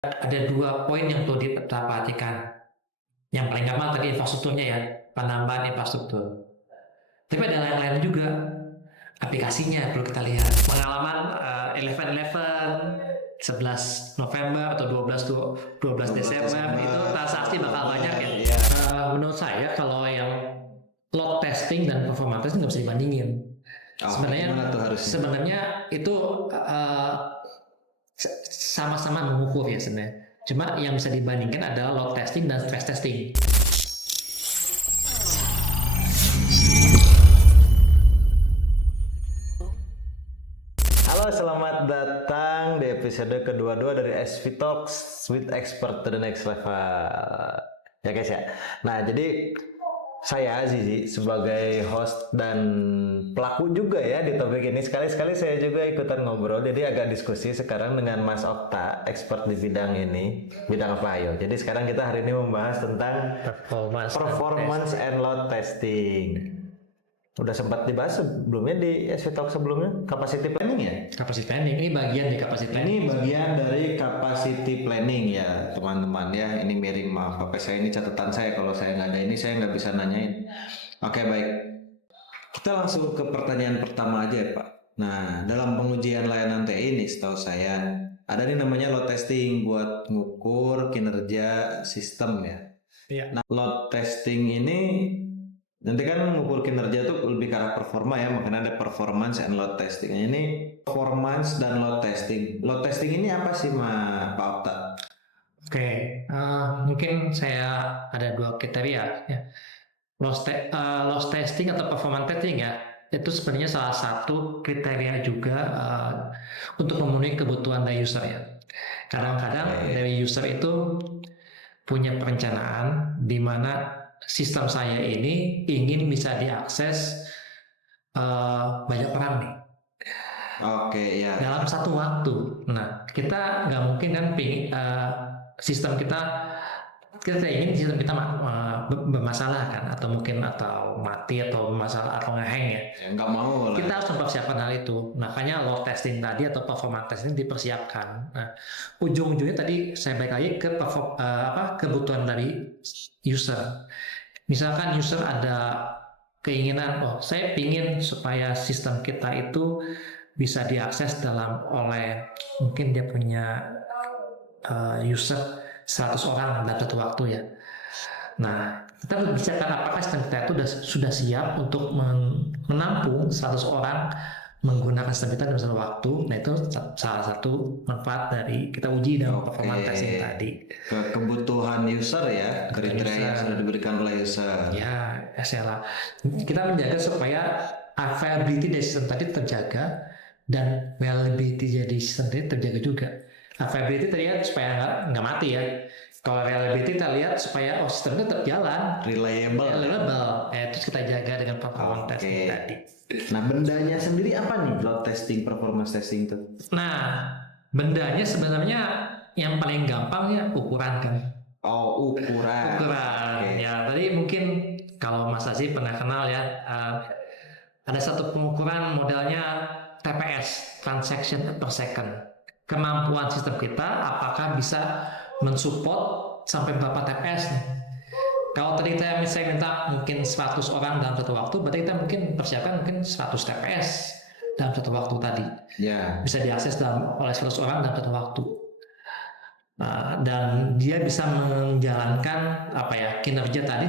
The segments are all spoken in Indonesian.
Ada 2 poin yang perlu kita perhatikan. Yang paling gampang tadi infrastrukturnya ya, penambahan infrastruktur. Tapi ada yang lain juga, aplikasinya perlu kita lihat. Pengalaman 11/11, 11 November atau 12 Desember itu transaksi bakal banyak ya. Iya. Menurut saya kalau yang load testing dan performance testing nggak bisa dibandingin. Sebenarnya itu sama-sama mengukur ya sebenarnya. Cuma yang bisa dibandingkan adalah load testing dan stress testing. Halo, selamat datang di episode kedua dari SV Talks with Expert to the Next Level. Ya guys ya. Nah, jadi saya Zizi sebagai host dan pelaku juga ya di topik ini. Sekali-sekali saya juga ikutan ngobrol. Jadi agak diskusi sekarang dengan Mas Okta, expert di bidang ini. Bidang apa ayo? Jadi sekarang kita hari ini membahas tentang performance and load testing. Udah sempat dibahas sebelumnya di SV Talk sebelumnya, capacity planning ya? Capacity planning, ini bagian dari capacity planning. Ini bagian dari capacity planning ya teman-teman ya. Ini miring, maaf apa saya, ini catatan saya, kalau saya nggak ada ini saya nggak bisa nanyain. Oke, baik. Kita langsung ke pertanyaan pertama aja ya Pak. Nah, dalam pengujian layanan TI ini setahu saya ada nih namanya load testing buat ngukur kinerja sistem ya. Iya. Nah, load testing ini nanti kan mengukur kinerja itu lebih ke arah performa ya, makanya ada performance and load testing. Ini performance dan load testing. Load testing ini apa sih Pak Okta? Oke, mungkin saya ada 2 kriteria ya. Load testing atau performance testing ya, itu sebenarnya salah satu kriteria juga untuk memenuhi kebutuhan dari user ya. Kadang-kadang dari user itu punya perencanaan di mana sistem saya ini ingin bisa diakses banyak orang nih. Oke, ya. Dalam satu waktu. Nah, kita nggak mungkin kan sistem kita ingin sistem kita bermasalah kan, atau mati atau bermasalah atau ngehang ya. Nggak mau lah. Kita harus mempersiapkan hal itu. Makanya load testing tadi atau performance testing dipersiapkan. Nah, ujung-ujungnya tadi saya balik lagi ke kebutuhan dari user. Misalkan user ada keinginan, saya ingin supaya sistem kita itu bisa diakses oleh mungkin dia punya user 100 orang dalam satu waktu ya. Nah, kita bicarakan apakah sistem kita itu sudah siap untuk menampung 100 orang menggunakan sistem kita dalam satu waktu. Nah, itu salah satu manfaat dari kita uji dalam performance testing tadi. Kebutuhan user ya, kriteria yang sudah diberikan oleh user. Ya, SLA. Kita menjaga supaya availability dari sistem tadi terjaga dan reliability dari sistem tadi terjaga juga. Availability terlihat supaya nggak mati ya. Kalau reliability kita lihat supaya sistem itu tetap jalan, reliable. Terus kita jaga dengan performance testing tadi. Nah, bendanya sendiri apa nih load testing, performance testing itu? Nah, bendanya sebenarnya yang paling gampang ya ukuran kan. Oh, ukuran. Ya, tadi mungkin kalau Mas Aziz pernah kenal ya, ada satu pengukuran modelnya TPS, transaction per second. Kemampuan sistem kita apakah bisa mensupport sampai berapa TPS nih. Kalau tadi saya minta mungkin 100 orang dalam satu waktu, berarti kita mungkin persiapkan mungkin 100 TPS dalam satu waktu tadi. Ya. Bisa diakses oleh 100 orang dalam satu waktu. Dan dia bisa menjalankan kinerja tadi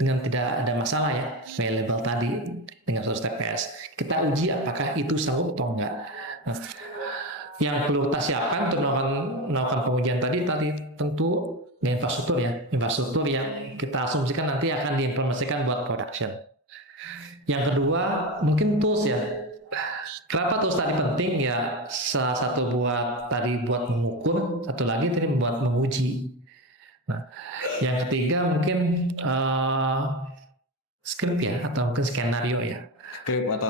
dengan tidak ada masalah ya, available tadi dengan 100 TPS. Kita uji apakah itu sanggup atau enggak. Nah, yang perlu kita siapkan untuk melakukan pengujian tadi tentu infrastruktur yang kita asumsikan nanti akan diimplementasikan buat production. Yang kedua mungkin tools ya. Kenapa tools tadi penting ya? Salah satu buat mengukur, satu lagi tadi buat menguji. Nah, yang ketiga mungkin script ya, atau mungkin skenario ya.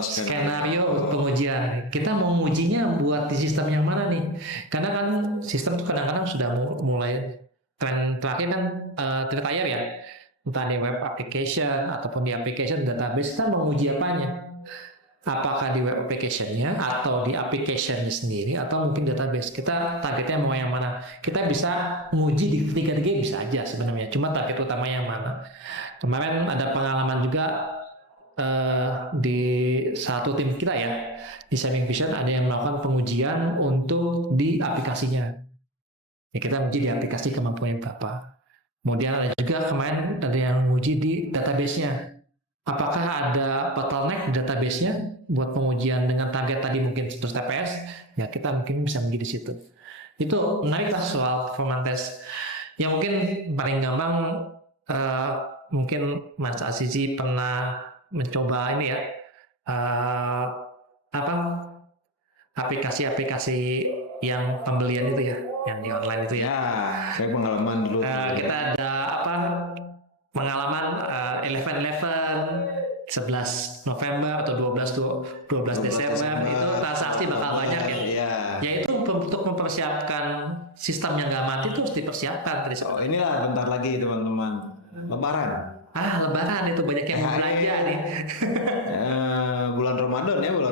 Skenario pengujian. Kita mau mengujinya buat di sistem yang mana nih? Karena kan sistem tuh kadang-kadang sudah mulai tren terakhir kan retire ya. Entah di web application ataupun di application database, kita mau menguji apanya? apakah di web application-nya atau di application-nya sendiri atau mungkin database. Kita targetnya mau yang mana? Kita bisa menguji di ketiga-tiga bisa aja sebenarnya. Cuma target utamanya yang mana? Kemarin ada pengalaman juga di satu tim kita ya, di Saving Vision ada yang melakukan pengujian untuk di aplikasinya. Ya, kita uji di aplikasi kemampuan berapa. Kemudian ada juga kemarin ada yang menguji di database-nya. Apakah ada bottleneck di database-nya buat pengujian dengan target tadi mungkin 100 TPS? Ya kita mungkin bisa menjadi situ. Itu menarik lah soal performance test. Yang mungkin paling gampang mungkin Mas Azizi pernah mencoba ini ya aplikasi-aplikasi yang pembelian itu ya, yang di online itu ya. Ya, saya pengalaman dulu. Kita ada pengalaman 11 November atau 12 Desember itu transaksi bakal banyak ya. Iya. Ya itu untuk mempersiapkan sistem yang nggak mati itu harus dipersiapkan. Oh, inilah bentar lagi teman-teman. Lebaran. Lebaran itu banyak yang mau belanja nih. Bulan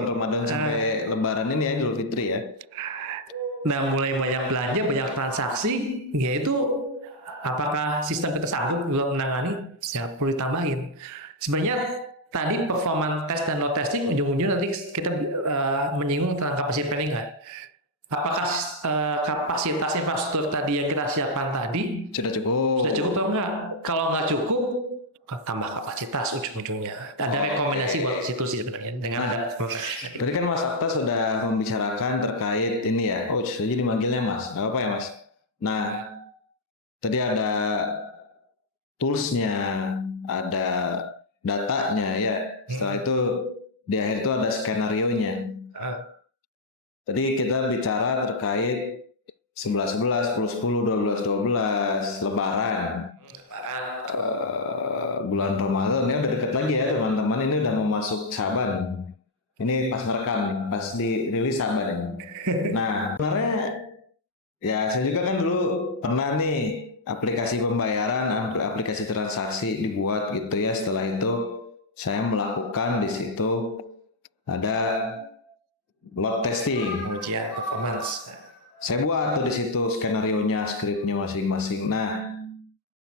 Ramadan sampai Lebaran ini ya, Idul Fitri ya. Nah, mulai banyak belanja, banyak transaksi, yaitu apakah sistem kita sanggup belum menangani? Ya perlu ditambahin. Sebenarnya tadi performance test dan no testing ujung-ujungnya nanti kita menyinggung tentang capacity planning kan. Apakah kapasitas infrastruktur tadi yang kita siapkan tadi Sudah cukup atau enggak? Kalau nggak cukup, tambah kapasitas ujung-ujungnya. Ada rekomendasi buat situ sih sebenarnya dengan ada. Tadi kan Mas Akta sudah membicarakan terkait ini ya. Oh, jadi dimanggilnya Mas. Gak apa ya Mas. Nah, tadi ada toolsnya, ada datanya ya. Setelah itu di akhir itu ada skenario-nya. Tadi kita bicara terkait 11-11, 10-10, 12-12, Lebaran. Bulan Ramadan ya udah dekat lagi ya teman-teman, ini udah mau masuk Saban. Ini pas merekam nih, pas dirilis Saban ini. Nah, sebenarnya ya saya juga kan dulu pernah nih aplikasi pembayaran, aplikasi transaksi dibuat gitu ya. Setelah itu saya melakukan di situ ada load testing, Ujian performance. Saya buat tuh di situ skenario-nya, skripnya masing-masing. Nah,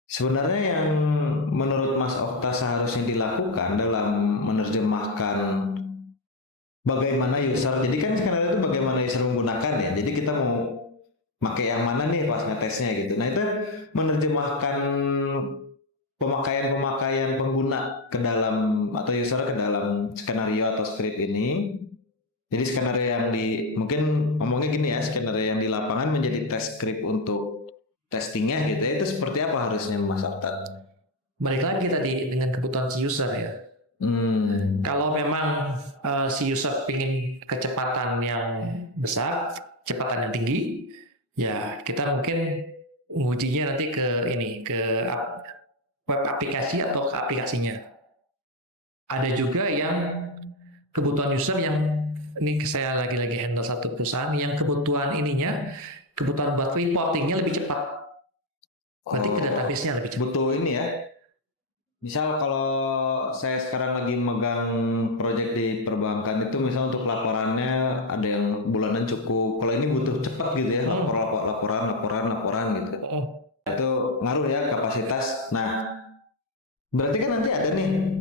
sebenarnya yang menurut Mas Okta seharusnya dilakukan dalam menerjemahkan bagaimana user. Jadi kan skenario itu bagaimana user menggunakan ya. Jadi kita mau pakai yang mana nih pas ngetesnya gitu. Nah, itu menerjemahkan pemakaian pengguna ke dalam atau user ke dalam skenario atau skrip ini. Jadi skenario yang mungkin ngomongnya gini ya, skenario yang di lapangan menjadi test script untuk testingnya gitu ya, itu seperti apa harusnya Mas Akta? Balik lagi tadi dengan kebutuhan si user ya. Kalau memang si user ingin kecepatan yang besar, kecepatan yang tinggi, ya kita mungkin mengujinya nanti ke web aplikasi atau ke aplikasinya. Ada juga yang kebutuhan user yang ini saya lagi-lagi handle satu perusahaan yang kebutuhan buat reportingnya lebih cepat. Berarti ke database-nya lebih cepat. Butuh ini ya. Misal kalau saya sekarang lagi megang project di perbankan itu, misal untuk laporannya ada yang bulanan cukup. Kalau ini butuh cepat gitu ya, laporan gitu. Itu ngaruh ya kapasitas. Nah, berarti kan nanti ada nih,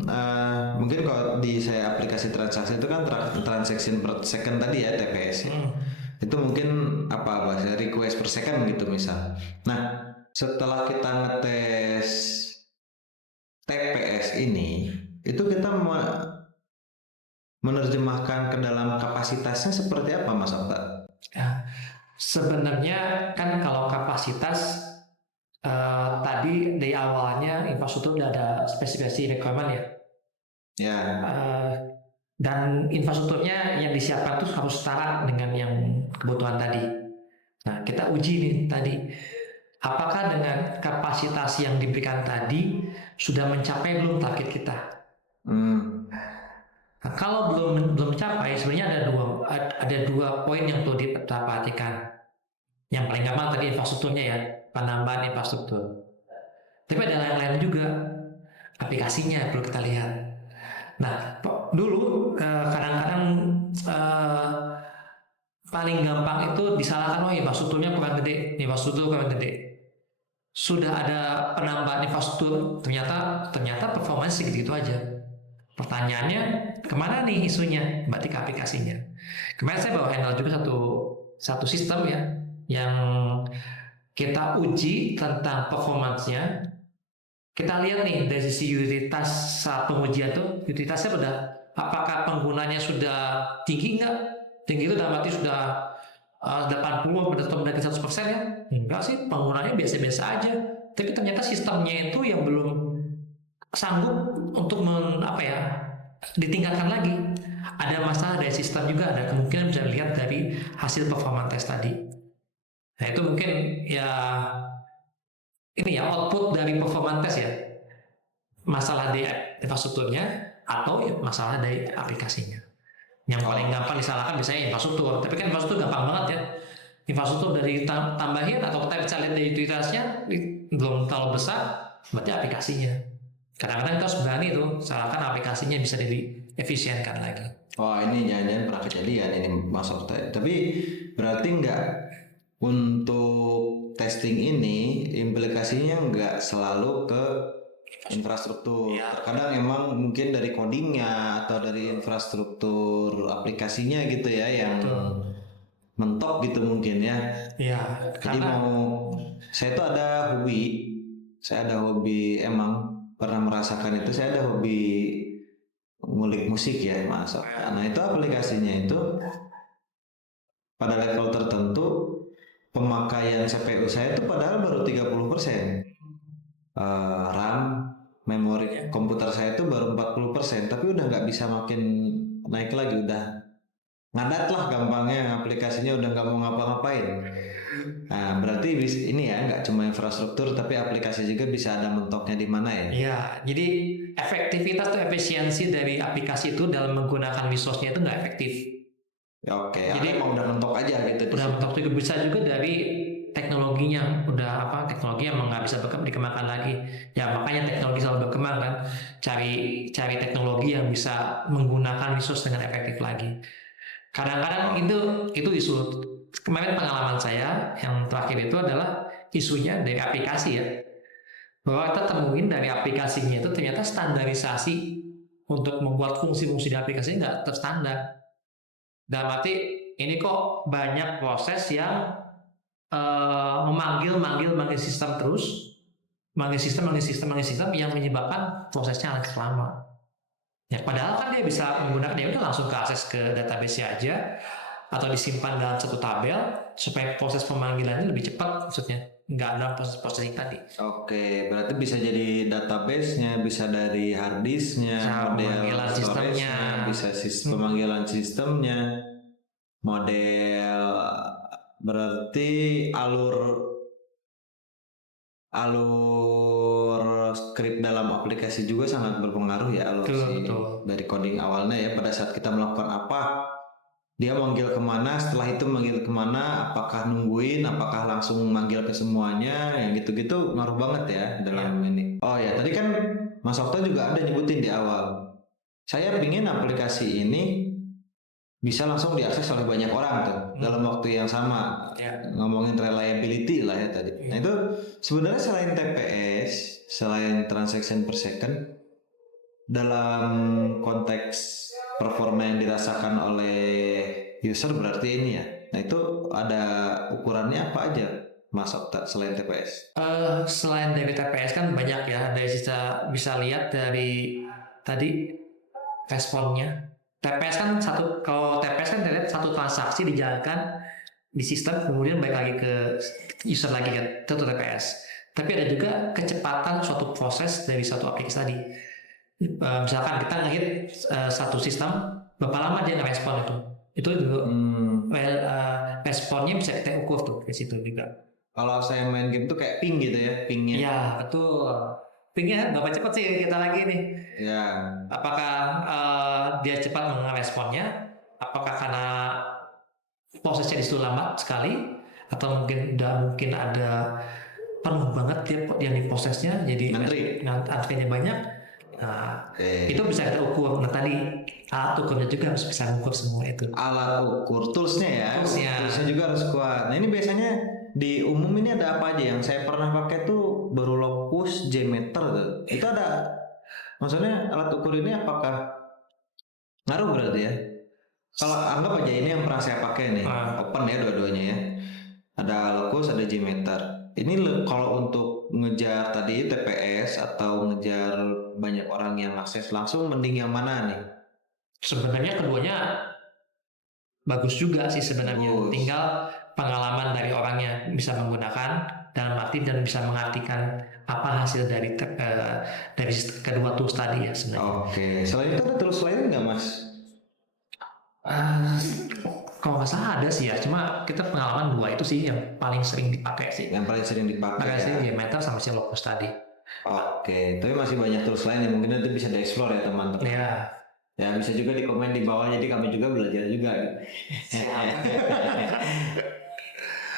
mungkin kalau di saya aplikasi transaksi itu kan transaction per second tadi ya, TPS ya. Itu mungkin bahasa request per second gitu misal. Nah, setelah kita ngetes TPS ini, itu kita menerjemahkan ke dalam kapasitasnya seperti apa Mas Okta? Ya, sebenarnya kan kalau kapasitas tadi dari awalnya infrastruktur udah ada spesifikasi requirement ya. Ya. Dan infrastrukturnya yang disiapkan itu harus setara dengan yang kebutuhan tadi. Nah, kita uji nih tadi. Apakah dengan kapasitas yang diberikan tadi sudah mencapai belum target kita? Nah, kalau belum mencapai, sebenarnya ada dua poin yang perlu diperhatikan. Yang paling gampang tadi infrastrukturnya ya, penambahan infrastruktur. Tapi ada yang lain juga, aplikasinya perlu kita lihat. Nah, dulu kadang-kadang paling gampang itu disalahkan, oh infrastrukturnya kurang gede, infrastruktur kurang gede. Sudah ada penambahan infrastruktur, ternyata performanya segitu aja. Pertanyaannya, kemana nih isunya? Berarti ke aplikasinya. Kemarin saya bawa handle juga satu sistem ya, yang kita uji tentang performance-nya. Kita lihat nih dari sisi utilitas saat pengujian tuh, utilitasnya apakah penggunanya sudah tinggi nggak? Tinggi itu dalam arti sudah 80 atau mendekati 100% ya? Enggak sih, penggunanya biasa-biasa aja. Tapi ternyata sistemnya itu yang belum sanggup untuk ditingkatkan lagi. Ada masalah dari sistem juga, ada kemungkinan bisa dilihat dari hasil performance test tadi. Nah itu mungkin ya ini ya output dari performance test ya, masalah di infrastrukturnya atau ya masalah dari aplikasinya. Yang paling gampang disalahkan biasanya infrastruktur, tapi kan infrastruktur gampang banget ya. Infrastruktur dari tambahin atau kita bisa lihat dari utilitasnya belum terlalu besar, berarti aplikasinya. Kadang-kadang kita harus berani tuh, salahkan aplikasinya bisa diefisienkan lagi. Wah, ini jangan-jangan pernah kejadian ini Mas Okta. Tapi berarti nggak untuk testing ini implikasinya nggak selalu ke infrastruktur. Ya. Terkadang emang mungkin dari codingnya atau dari infrastruktur aplikasinya gitu ya yang mentok gitu mungkin ya. Ya, Jadi saya tuh saya ada hobi emang pernah merasakan itu, saya ada hobi ngulik musik ya Mas. Nah itu aplikasinya itu pada level tertentu pemakaian CPU saya itu padahal baru 30%. RAM, memori komputer saya itu baru 40%, tapi udah nggak bisa makin naik lagi, udah ngadat lah gampangnya, aplikasinya udah nggak mau ngapa-ngapain. Nah berarti ini ya nggak cuma infrastruktur tapi aplikasi juga bisa ada mentoknya di mana ya? Iya, jadi efektivitas atau efisiensi dari aplikasi itu dalam menggunakan resource-nya itu nggak efektif. Ya, oke, Jadi emang udah mentok aja gitu. Udah mentok juga, bisa juga dari teknologinya, teknologi yang nggak bisa dikembangkan lagi. Ya makanya teknologi selalu berkembang kan, cari teknologi yang bisa menggunakan resource dengan efektif lagi. Kadang-kadang itu isu. Kemarin pengalaman saya yang terakhir itu adalah isunya dari aplikasi ya, bahwa kita temuin dari aplikasinya itu ternyata standarisasi untuk membuat fungsi-fungsi di aplikasi nggak terstandar. Dalam arti ini kok banyak proses yang memanggil sistem terus, manggil sistem yang menyebabkan prosesnya agak lama. Ya, padahal kan dia bisa menggunakan, dia udah langsung ke akses ke database aja atau disimpan dalam satu tabel supaya proses pemanggilannya lebih cepat, maksudnya nggak dalam proses processing tadi. Oke, berarti bisa jadi database-nya, bisa dari hard disk-nya, model storage-nya, bisa pemanggilan sistemnya, model, berarti alur script dalam aplikasi juga sangat berpengaruh ya, betul. Dari coding awalnya ya, pada saat kita melakukan apa, dia manggil kemana, setelah itu manggil kemana, apakah nungguin, apakah langsung manggil ke semuanya, yang gitu-gitu ngaruh banget ya dalam ini. Oh ya, tadi kan Mas Okta juga ada nyebutin di awal, saya pingin aplikasi ini bisa langsung diakses oleh banyak orang tuh dalam waktu yang sama. Ngomongin reliability lah ya tadi. Nah itu sebenarnya selain TPS, selain transaction per second, dalam konteks performa yang dirasakan oleh user berarti ini ya. Nah itu ada ukurannya apa aja Mas Okta selain TPS? Selain dari TPS kan banyak ya, dari bisa lihat dari tadi responnya. TPS kan kalau TPS kan terlihat satu transaksi dijalankan di sistem, kemudian balik lagi ke user lagi kan, itu TPS. Tapi ada juga kecepatan suatu proses dari suatu aplikasi tadi. Misalkan kita ngehit satu sistem, berapa lama dia ngerespon itu juga responnya bisa kita ukur tuh di situ juga. Kalau saya main game tuh kayak ping gitu ya, pingnya. Iya betul. Pingnya berapa cepat sih kita lagi nih? Ya. Apakah dia cepat meresponnya? Apakah karena prosesnya di situ lambat sekali? Atau mungkin ada penuh banget dia di prosesnya, jadi antrinya banyak? Nah, Oke. itu bisa kita ukur. Nah tadi alat ukurnya juga harus bisa mengukur semua itu. Alat ukur, toolsnya ya, Toolsnya. toolsnya juga harus kuat. Nah ini biasanya di umum ini ada apa aja? Yang saya pernah pakai tuh baru locus, J-meter tuh. Itu ada, maksudnya alat ukur ini apakah ngaruh berarti ya? Kalau anggap aja ini yang pernah saya pakai nih, open ya dua-duanya ya. Ada locus, ada J-meter. Ini kalau untuk ngejar tadi TPS atau ngejar banyak orang yang akses langsung, mending yang mana nih? Sebenarnya keduanya bagus juga sih sebenarnya. Bagus. Tinggal pengalaman dari orangnya bisa menggunakan dalam arti dan bisa mengartikan apa hasil dari kedua tools tadi ya sebenarnya. Oke, selain itu ada tools lain nggak mas? Kalau nggak salah ada sih ya, cuma kita pengalaman dua itu sih yang paling sering dipakai sih. Yang paling sering dipakai Pakai ya? sih J-meter sama si locus tadi. Oke, tapi masih banyak tools lain yang mungkin nanti bisa dieksplor ya teman-teman. Ya. Ya bisa juga di komen di bawah, jadi kami juga belajar juga.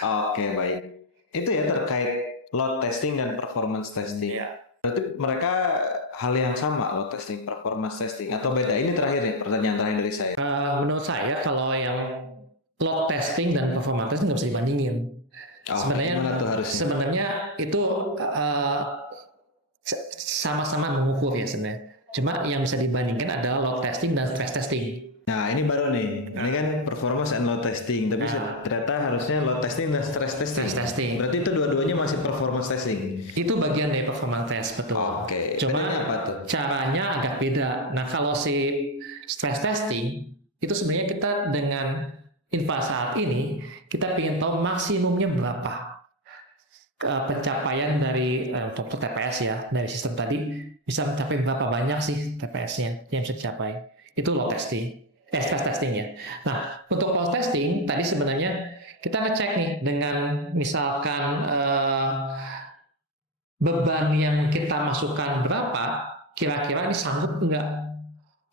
Oke baik. Itu ya terkait load testing dan performance testing. Iya. Berarti mereka hal yang sama, load testing, performance testing, atau beda? Ini terakhir nih, pertanyaan terakhir dari saya. Menurut saya kalau yang load testing dan performance testing nggak bisa dibandingin. Gimana tuh harusnya? Sebenarnya itu sama-sama mengukur ya sebenarnya. Cuma yang bisa dibandingkan adalah load testing dan stress testing. Nah ini baru nih, ini kan performance and load testing, tapi ternyata harusnya load testing dan stress testing. Stress testing. Berarti itu dua-duanya masih performance testing. Itu bagian dari performance test, betul. Oke. Cuma Bedanya apa tuh? caranya agak beda. Nah kalau si stress testing itu sebenarnya kita dengan info saat ini kita ingin tahu maksimumnya berapa pencapaian dari contoh TPS ya, dari sistem tadi bisa mencapai berapa banyak sih TPS-nya yang bisa dicapai. Itu load testing, stress testing ya. Nah untuk load testing tadi sebenarnya kita ngecek nih dengan misalkan beban yang kita masukkan berapa, kira-kira ini sanggup enggak?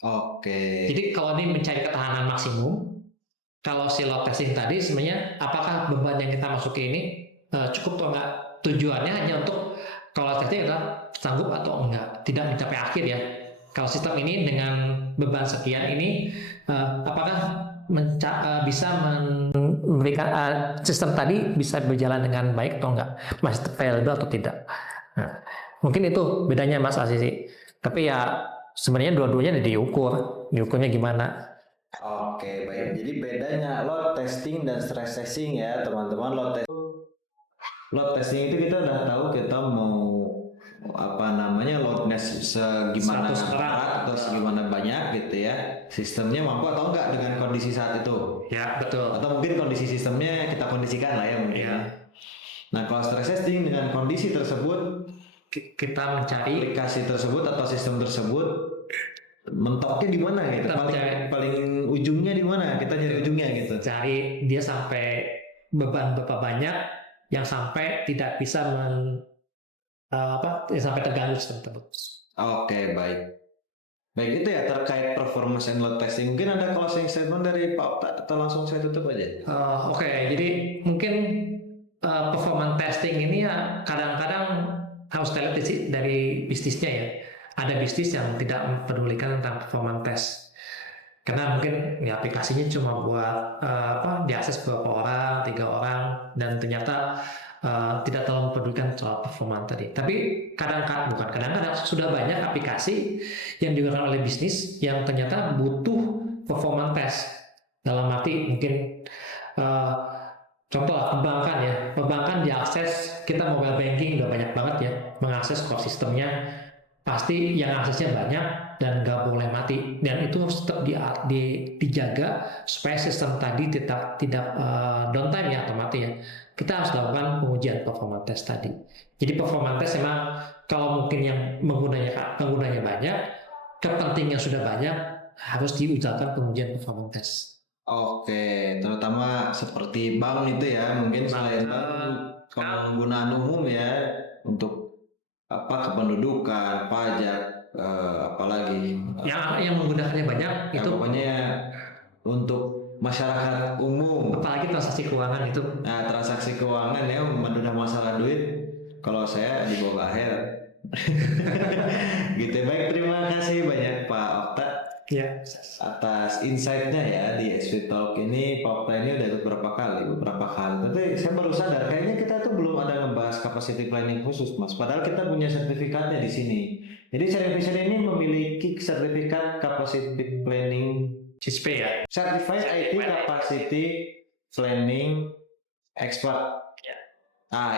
Oke. Jadi kalau ini mencari ketahanan maksimum, kalau si load testing tadi sebenarnya apakah beban yang kita masukin ini cukup atau enggak? Tujuannya hanya untuk kalau testing adalah sanggup atau enggak, tidak mencapai akhir ya. Kalau sistem ini dengan beban sekian ini apakah bisa memberikan sistem tadi bisa berjalan dengan baik atau enggak, masih available atau tidak. Nah, mungkin itu bedanya Mas Asisi. Tapi ya sebenarnya dua-duanya diukurnya gimana. Oke baik. Jadi bedanya load testing dan stress testing ya teman-teman. Load testing itu kita udah tahu kita mau loadnya segimana 100 berat atau segimana banyak gitu ya. Sistemnya mampu atau enggak dengan kondisi saat itu. Ya betul. Atau mungkin kondisi sistemnya kita kondisikan lah ya mungkin. Ya. Nah kalau stress testing dengan kondisi tersebut kita mencari aplikasi tersebut atau sistem tersebut mentoknya di mana gitu. Paling ujungnya di mana? Kita nyari ujungnya gitu. Cari dia sampai beban berapa banyak yang sampai tidak bisa sampai terganggu sistem tersebut. Oke, baik. Baik itu ya terkait performance and load testing. Mungkin ada closing statement dari Pak Okta atau langsung saya tutup aja? Oke, jadi mungkin performance testing ini ya kadang-kadang harus lihat dari bisnisnya ya. Ada bisnis yang tidak mempedulikan tentang performance test. Karena mungkin ya aplikasinya cuma buat diakses beberapa orang, 3 orang, dan ternyata tidak terlalu mempedulikan soal performa tadi. Tapi kadang-kadang sudah banyak aplikasi yang digunakan oleh bisnis yang ternyata butuh performance test. Dalam arti mungkin contoh perbankan ya, perbankan diakses, kita mobile banking udah banyak banget ya mengakses core sistemnya, pasti yang aksesnya banyak dan nggak boleh mati, dan itu harus tetap dijaga supaya sistem tadi tidak downtime ya atau mati ya. Kita harus lakukan pengujian performance test tadi. Jadi performance test memang kalau mungkin yang penggunanya banyak, kepentingan sudah banyak, harus diusahakan pengujian performance test. Oke, terutama seperti bank itu ya, mungkin selain penggunaan umum ya untuk kependudukan, pajak, apalagi yang menggunakannya banyak ya, itu pokoknya untuk masyarakat umum, apalagi transaksi keuangan itu. Nah transaksi keuangan ya, menduduh masalah duit, kalau saya di bawah akhir Gitu. Baik, terima kasih banyak Pak Okta Ya, atas insight-nya ya di SV Talk ini. Pak Okta ini udah ikut beberapa kali. Tapi saya baru sadar kayaknya kita tuh belum ada ngebahas capacity planning khusus, Mas. Padahal kita punya sertifikatnya di sini. Jadi Sharing Vision ini memiliki sertifikat capacity planning, CISP ya. Certified IT Capacity Planning Expert. Ya.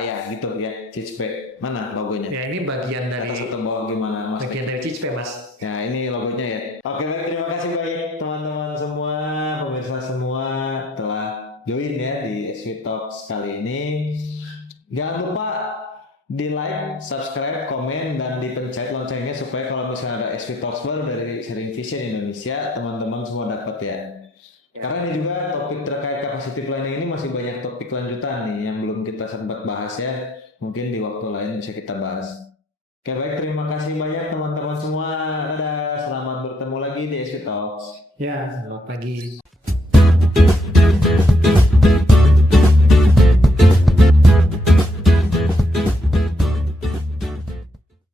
Ya gitu ya, CISP. Mana logonya? Ya, ini bagian Atas dari atau bawah gimana Mas? bagian dari CISP, Mas. Ya ini logonya ya. Oke baik, terima kasih banyak teman-teman semua, pemirsa semua telah join ya di SV Talks kali ini. Jangan lupa di like, subscribe, komen, dan dipencet loncengnya supaya kalau misalnya ada SV Talks baru dari Sharing Vision Indonesia, teman-teman semua dapat ya. Karena ini juga topik terkait capacity planning ini masih banyak topik lanjutan nih yang belum kita sempat bahas ya. Mungkin di waktu lain bisa kita bahas. Oke baik, terima kasih banyak teman-teman semua. Dadah, selamat bertemu lagi di SV Talks. Ya, selamat pagi.